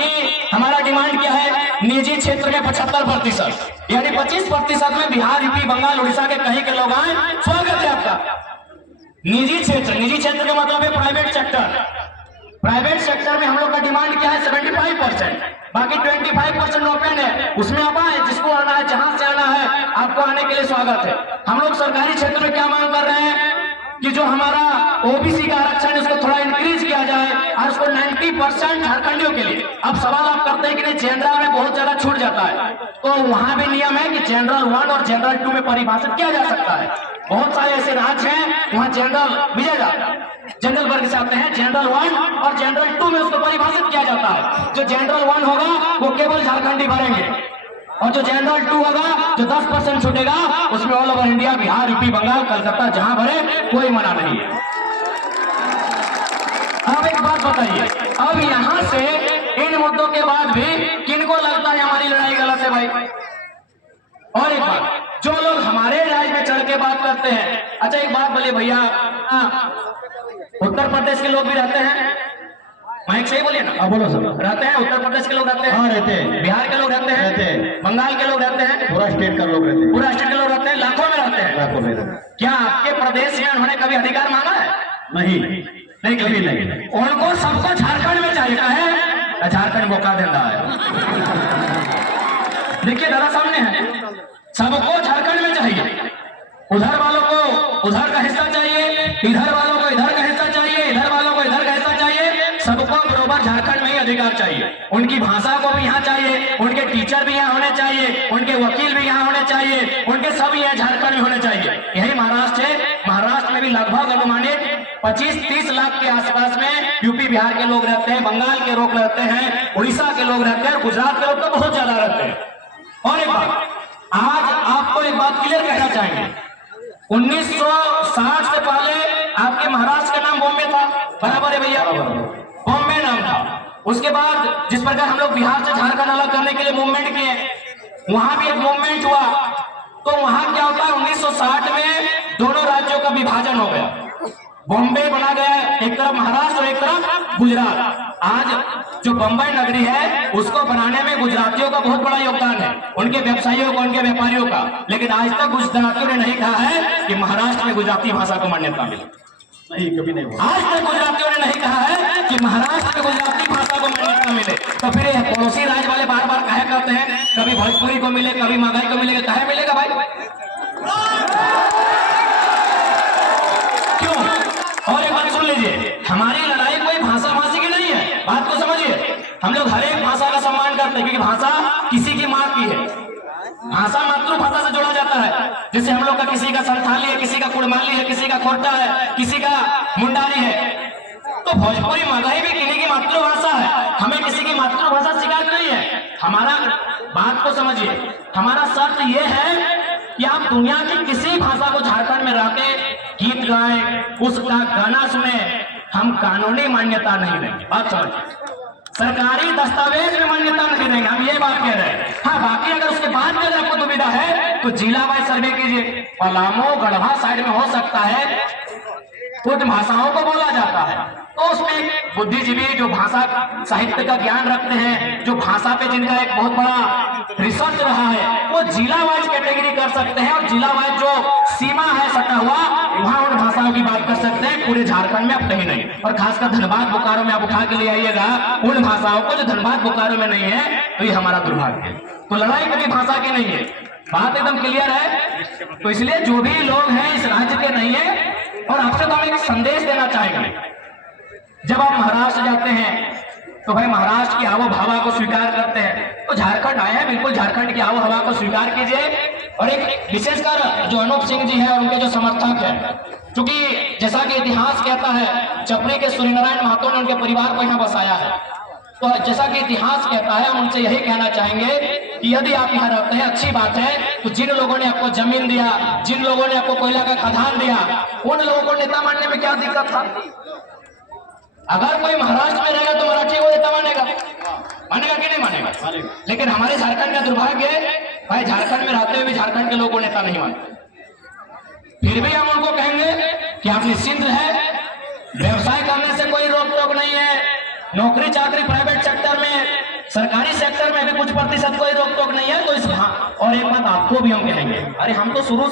बाकी हमारा डिमांड क्या है, निजी क्षेत्र में 75%, यानी 25% में बिहार, यूपी, बंगाल, उड़ीसा के कहीं के लोग आए, स्वागत है आपका। निजी क्षेत्र का मतलब है प्राइवेट सेक्टर। प्राइवेट सेक्टर में हम लोग का डिमांड क्या है, 75%, बाकी 25% ओपन है, उसमें आप आए, जिसको आना है, जहां से आना है, आपको आने के लिए स्वागत है। हम लोग सरकारी क्षेत्र में क्या मांग कर रहे हैं कि जो हमारा ओबीसी का आरक्षण है उसको थोड़ा इंक्रीज किया जाए और उसको 90% झारखंडियों के लिए। अब सवाल आप करते हैं कि नहीं जनरल में बहुत ज्यादा छूट जाता है, तो वहां भी नियम है कि जनरल 1 और जनरल 2 में परिभाषित किया जा सकता है। बहुत सारे ऐसे राज्य हैं वहां जनरल मिलेगा, जनरल वर्ग से आते हैं, जनरल 1 और जनरल 2 में उसको परिभाषित किया जाता है। जो जनरल 1 होगा वो केवल झारखंडी भरेंगे, और जो जनरल 2 होगा, जो 10% छूटेगा, उसमें all over India, Bihar, UP, Bengal, Calcutta जहां भरे, कोई मना नहीं है। अब एक बात बताइए, अब यहां से इन मुद्दों के बाद भी किनको लगता है हमारी लड़ाई गलत है भाई? और एक बात, जो लोग हमारे राज्य में चढ़ के बात करते हैं, अच्छा एक बात बोलिए भैया, उत्तर प्रदेश के लोग भी रहते हैं, माइक सही बोलिए ना। बोलो सर। रहते हैं, उत्तर प्रदेश के लोग रहते हैं, हाँ रहते हैं, बिहार के लोग रहते हैं, बंगाल के लोग रहते हैं, पूरा स्टेट का लोग रहते हैं, पूरा स्टेट के लोग रहते हैं, लाखों में रहते हैं, लाखों में रहते हैं। क्या आपके प्रदेश में उन्होंने कभी अधिकार मांगा है? नहीं, कभी नहीं। उनको सबको झारखंड में चाहिए है, झारखंड मौका दे रहा है। देखिए दादा सामने है, सबको झारखंड में चाहिए, उधर वालों को उधर का हिस्सा चाहिए, इधर वालों को इधर का हिस्सा चाहिए, इधर वालों को इधर का हिस्सा चाहिए, सबको बराबर झारखंड में ही अधिकार चाहिए। उनकी भाषा को भी यहाँ चाहिए, उनके टीचर भी यहाँ होने चाहिए, उनके वकील भी यहाँ होने चाहिए, उनके सब यहाँ झारखंड में होने चाहिए। यही महाराष्ट्र है, महाराष्ट्र में भी लगभग अनुमानित 25-30 लाख के आसपास में यूपी बिहार के लोग रहते हैं, बंगाल के लोग रहते हैं, उड़ीसा के लोग रहते हैं, गुजरात के लोग तो बहुत ज्यादा रहते हैं। और एक बात, आज आपको एक बात क्लियर कहना चाहेंगे, 1960 से पहले आपके महाराष्ट्र का नाम बॉम्बे था, बराबर है भैया, बॉम्बे नाम था। उसके बाद जिस प्रकार हम लोग बिहार से झारखंड अलग करने के लिए मूवमेंट किए, वहां भी एक मूवमेंट हुआ, तो वहां क्या होता है, 1960 में दोनों राज्यों का विभाजन हो गया, बॉम्बे बना गया, एक तरफ महाराष्ट्र और एक तरफ गुजरात। आज जो बंबई नगरी है उसको बनाने में गुजरातियों का बहुत बड़ा योगदान है, उनके व्यवसायियों का, उनके व्यापारियों का, लेकिन आज तक गुजरातियों ने नहीं कहा है कि महाराष्ट्र में गुजराती भाषा को मान्यता मिले। नहीं, कभी नहीं हुआ। आज तक गुजरातियों ने नहीं कहा है कि महाराष्ट्र में गुजराती भाषा को मान्यता मिले। तो फिर ये पड़ोसी राज्य वाले बार बार कहे करते हैं कभी भोजपुरी को मिले, कभी मगही को मिलेगा, कहे मिलेगा भाई? क्यों? और एक बात सुन लीजिए, हमारी लड़ाई कोई भाषा भाषी की नहीं है, बात को समझिए। हम लोग हर एक भाषा का सम्मान करते हैं, क्योंकि भाषा किसी की माँ की है, भाषा मातृभाषा से जोड़ा जाता है। जैसे हम लोग का किसी का संथाली है, किसी का कुड़माली है, किसी का खोरटा है, किसी का मुंडारी है, तो भोजपुरी मगही भी किन्हीं की मातृभाषा है, हमें किसी की मातृभाषा शिकायत नहीं है। हमारा बात को समझिए, हमारा शर्त यह है कि आप दुनिया की किसी भाषा को झारखंड में रहकर गीत गाएं, उसका गाना सुने, हम कानूनी मान्यता नहीं देंगे। बात समझिए, सरकारी दस्तावेज में मान्यता नहीं देंगे, हम ये बात कह रहे हैं। हाँ, बाकी अगर उसके बाद में आपको दुविधा है तो जिला वाइज सर्वे कीजिए, पलामू गढ़वा साइड में हो सकता है कुछ भाषाओं को बोला जाता है, तो उसमें बुद्धिजीवी जो भाषा साहित्य का ज्ञान रखते हैं, जो भाषा पे जिनका एक बहुत बड़ा रिसर्च रहा है, वो जिला वाइज कैटेगरी कर सकते हैं, और जिला वाइज जो सीमा है सटा हुआ, वहां उन भाषाओं की बात कर सकते हैं। पूरे झारखंड में अब कहीं नहीं, और खासकर धनबाद बोकारो में आप उठा के ले आइएगा उन भाषाओं को जो धनबाद बोकारो में नहीं है, तो ये हमारा दुर्भाग्य है। तो लड़ाई कभी भाषा की नहीं है, बात एकदम क्लियर है। तो इसलिए जो भी लोग हैं इस राज्य के नहीं है, और आपसे तो हम एक संदेश देना चाहेंगे, जब आप महाराष्ट्र जाते हैं तो भाई महाराष्ट्र की आबो हवा को स्वीकार करते हैं, तो झारखंड आए हैं, बिल्कुल झारखंड की आबो हवा को स्वीकार कीजिए। और एक विशेषकर जो अनूप सिंह जी हैं और उनके जो समर्थक हैं, क्योंकि जैसा कि इतिहास कहता है चपरी के सूर्यनारायण महतो ने उनके परिवार को यहाँ बसाया है, तो जैसा कि इतिहास कहता है, उनसे यही कहना चाहेंगे कि यदि आप यहाँ रहते हैं अच्छी बात है, तो जिन लोगों ने आपको जमीन दिया, जिन लोगों ने आपको कोयला का खदान दिया, उन लोगों को नेता मानने में क्या दिक्कत था? अगर कोई महाराष्ट्र में रहेगा तो मराठी को नेता मानेगा, मानेगा कि नहीं मानेगा? लेकिन हमारे झारखंड का दुर्भाग्य है, भाई झारखंड में रहते हुए भी झारखंड के लोगों को नेता नहीं मानते। फिर भी हम उनको कहेंगे कि आप निश्चिंत है, व्यवसाय करने से कोई रोक टोक नहीं है, नौकरी चाकरी प्राइवेट सेक्टर में सरकारी सेक्टर में भी कुछ प्रतिशत कोई रोक टोक नहीं है, तो इस और एक बात आपको भी हम कहेंगे, अरे हम तो शुरू